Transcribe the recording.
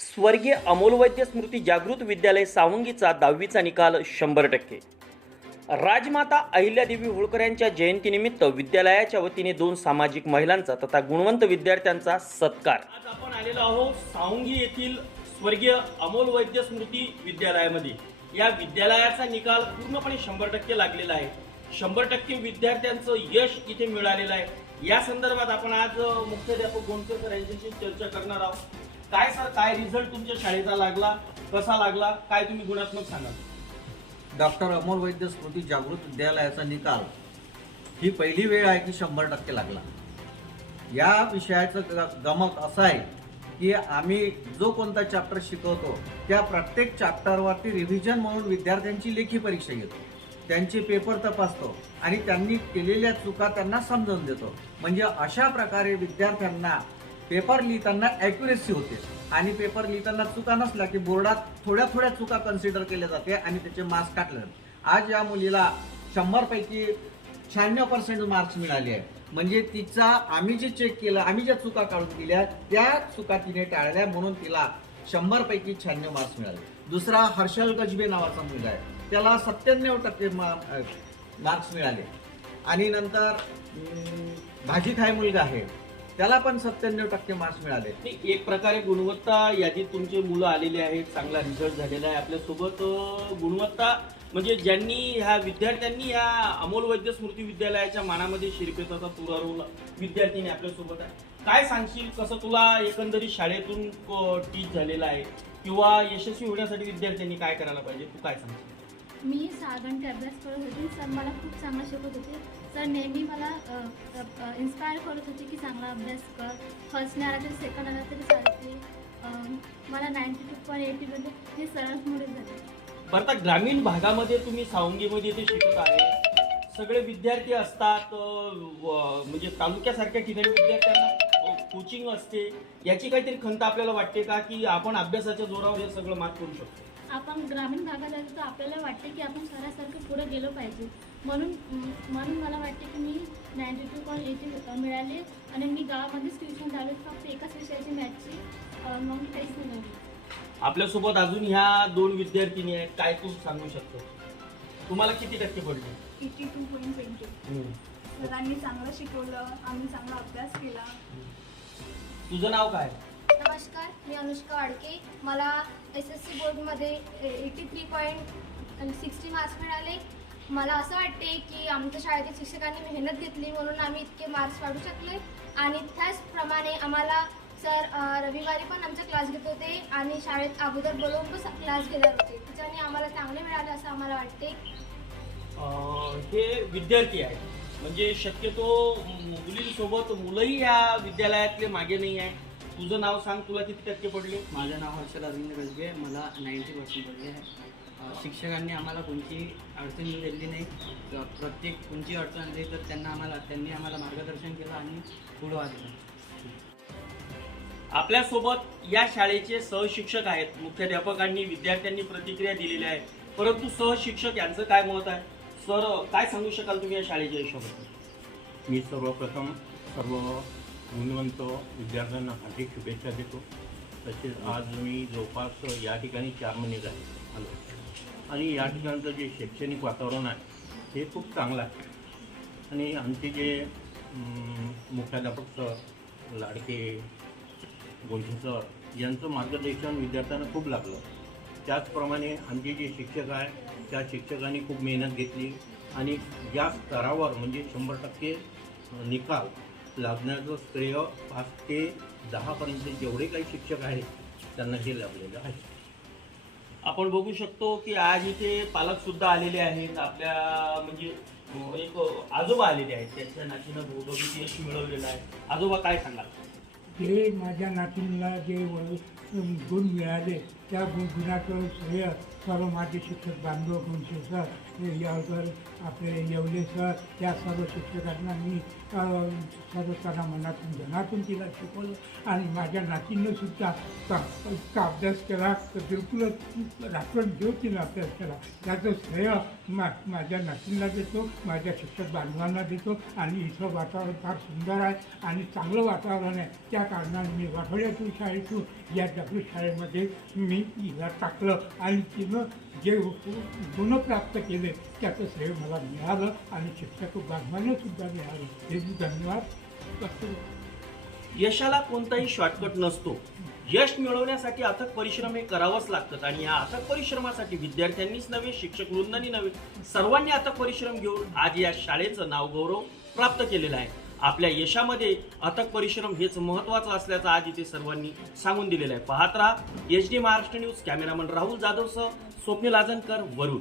स्वर्गीय अमोल वैद्य स्मृती जागृत विद्यालय सावंगीचा दहावीचा निकाल शंभर टक्के. राजमाता अहिल्यादेवी होळकर यांच्या जयंतीनिमित्त विद्यालयाच्या वतीने दोन सामाजिक महिलांचा तथा गुणवंत विद्यार्थ्यांचा सत्कार. आज आपण आलेलो आहोत सावंगी येथील स्वर्गीय अमोल वैद्य स्मृती विद्यालयामध्ये. या विद्यालयाचा निकाल पूर्णपणे शंभर टक्के लागलेला आहे. शंभर टक्के विद्यार्थ्यांचं यश इथे मिळालेलं आहे. या संदर्भात आपण आज मुख्याध्यापक गोंडकर यांच्याशी चर्चा करणार आहोत. काय सर काय रिझल्ट तुमच्या शाळेचा लागला? कसा लागला? काय तुम्ही गुणात्मक सांगाल? डॉक्टर अमोल वैद्य स्मृती जागृत विद्यालयाचा निकाल. ही पहिली वेळ आहे की शंभर टक्के लागला. या विषयाचं ग- गमक असं आहे की आम्ही जो कोणता चॅप्टर शिकवतो त्या प्रत्येक चॅप्टरवरती रिव्हिजन म्हणून विद्यार्थ्यांची लेखी परीक्षा घेतो. त्यांचे पेपर तपासतो आणि त्यांनी केलेल्या चुका त्यांना समजावून देतो. म्हणजे अशा प्रकारे विद्यार्थ्यांना पेपर लिहिताना ॲक्युरेसी होते. आणि पेपर लिहिताना चुका नसल्या की बोर्डात थोड्या थोड्या चुका कन्सिडर केल्या जाते आणि त्याचे मार्क्स काढले आज या मुलीला शंभरपैकी शहाण्णव पर्सेंट मार्क्स मिळाले आहे म्हणजे तिचा आम्ही जे चेक केलं आम्ही ज्या चुका काढून दिल्या त्या चुका तिने टाळल्या म्हणून तिला शंभरपैकी शहाण्णव मार्क्स मिळाले. दुसरा हर्षल गजबे नावाचा मुलगा आहे. त्याला सत्त्याण्णव टक्के मार्क्स मिळाले. आणि नंतर भाजी खाय मुलगा आहे. त्याला पण सत्त्याण्णव टक्के मार्क्स मिळाले. नाही, एक प्रकारे गुणवत्ता यादीत तुमचे मुलं आलेले आहेत चांगला रिझल्ट झालेला आहे. आपल्यासोबत अं, गुणवत्ता म्हणजे ज्यांनी ह्या विद्यार्थ्यांनी ह्या अमोल वैद्य स्मृती विद्यालयाच्या मानामध्ये शिरपेचाचा पुरावला विद्यार्थ्यांनी आपल्यासोबत आहे. काय सांगशील? कसं तुला एकंदरीत शाळेतून टीच झालेला आहे? किंवा यशस्वी होण्यासाठी विद्यार्थ्यांनी काय करायला पाहिजे? तू काय सांगशील? मी घंटे अभ्यास करत होते सर मला खूप चांगलं शिकवत होते. सर नेहमी मला इन्स्पायर करत होते की चांगला अभ्यास कर. फर्स्ट नाही आला तरी सेकंड आला तरी चालते मला नाईन्टी टू पॉईंट एटी म्हणजे हे सरांमुळे झाले बरं आता ग्रामीण भागामध्ये तुम्ही सावंगीमध्ये ते शिकत आहे सगळे विद्यार्थी असतात व- म्हणजे तालुक्यासारख्या ठिकाणी विद्यार्थ्यांना कोचिंग असते. याची काहीतरी खंत आपल्याला वाटते का की आपण अभ्यासाच्या जोरावर हे सगळं मात करू शकतो? आपण ग्रामीण भागात आलो तर आपल्याला वाटते की आपण सरासारखं पुढे गेलो पाहिजे. म्हणून म्हणून मला वाटते की मी नाईन्टी टू पॉईंट एटी मिळाले आणि मी गावामध्येच ट्युशन लावले फक्त एकाच विषयाची मॅथची मग काहीच नाही लावली आपल्यासोबत अजून ह्या दोन विद्यार्थिनी आहेत. काय तू सांगू शकतो? तुम्हाला किती टक्के पडले? एटी टू पॉईंट ट्वेंटी सरांनी चांगलं शिकवलं आम्ही चांगला अभ्यास केला. तुझं नाव काय? नमस्कार मी अनुष्का वाडके. मला एस एस सी बोर्डमध्ये eighty three point sixty marks मिळाले. मला असं वाटते की आमच्या शाळेतील शिक्षकांनी मेहनत घेतली म्हणून आम्ही इतके मार्क्स काढू शकले. आणि त्याचप्रमाणे आम्हाला सर रविवारी पण आमचा क्लास घेत होते आणि शाळेत अगोदर बोलवून पण क्लास घेणार होते. त्याच्याने आम्हाला चांगले मिळाले असं आम्हाला वाटते. हे विद्यार्थी आहे म्हणजे शक्यतो मुलींसोबत मुलंही या विद्यालयातले मागे नाही आहे तुझं नाव सांग तुला किती टक्के पडले? माझं नाव हर्षल अरविंद गजबे मला नाईन्टी पर्सेंट पडले आहे. शिक्षकांनी आम्हाला कोणती अडचण येऊ दिली नाही. प्रत्येक कोणची अडचण आली तर त्यांना आम्हाला त्यांनी आम्हाला मार्गदर्शन केलं आणि पुढं वाढलं. आपल्यासोबत या शाळेचे सहशिक्षक आहेत. मुख्याध्यापकांनी विद्यार्थ्यांनी प्रतिक्रिया दिलेल्या आहेत. परंतु सहशिक्षक यांचं काय मत आहे? सर काय सांगू शकाल तुम्ही या शाळेच्या यशाबद्दल मी सर्वप्रथम सर्व गुणवंत विद्यार्थ्यांना हार्दिक शुभेच्छा देतो. तसेच आज मी जवळपास या ठिकाणी चार महिने झाले. आलो आणि या ठिकाणचं जे शैक्षणिक वातावरण आहे हे खूप चांगलं आहे. आणि आमचे जे मुख्याध्यापक सर लाडके गोंठे सर यांचं मार्गदर्शन विद्यार्थ्यांना खूप लागलं. त्याचप्रमाणे आमचे जे शिक्षक आहे त्या शिक्षकांनी खूप मेहनत घेतली. आणि या स्तरावर म्हणजे शंभर टक्के निकाल लागण्याचं श्रेय पाच ते दहापर्यंत जेवढे काही शिक्षक आहेत त्यांना हे लाभलेलं आहे. आपण बघू शकतो की आज इथे पालकसुद्धा आलेले आहेत. आपल्या म्हणजे एक आजोबा आलेले आहेत. त्यांच्या नातीनं भौगोलिक यश मिळवलेलं आहे. आजोबा काय सांगाल? हे माझ्या नातींना जे गुण मिळाले त्या गुणाचं श्रेय सर्व माझे शिक्षक बांधव गुणशे सर हे यावर आपले येवले सर त्या सर्व शिक्षकांना मी सर्व त्यांना मनातून जनातून तिला शिकवलं. आणि माझ्या नातींनीसुद्धा का इतका अभ्यास केला तर बिलकुलच राखण देऊ तिला अभ्यास केला. त्याचं श्रेय मा माझ्या नातींना देतो माझ्या शिक्षक बांधवांना देतो. आणि इथं वातावरण फार सुंदर आहे आणि चांगलं वातावरण आहे. त्या कारणाने मी वाठोड्यातून शाळेतून या दगडू शाळेमध्ये मी आणि तिला टाकलं आणि तिनं जे गुण प्राप्त केले त्याचं श्रेय मला मिळालं आणि शिक्षक बांधवांना सुद्धा मिळालं. हे मी धन्यवाद. यशाला कोणताही शॉर्टकट नसतो. यश मिळवण्यासाठी अथक परिश्रम हे करावंच लागतात आणि या अथक परिश्रमासाठी विद्यार्थ्यांनीच नव्हे शिक्षक वृंदांनी नव्हे सर्वांनी अथक परिश्रम घेऊन आज या शाळेचं नाव गौरव प्राप्त केलेलं आहे. आपल्या यशामध्ये अथक परिश्रम हेच महत्वाचं असल्याचं आज इथे सर्वांनी सांगून दिलेलं आहे. पाहत राहा. H D Maharashtra news cameraman Rahul जाधवसह Swapnil Ajankar वरुण.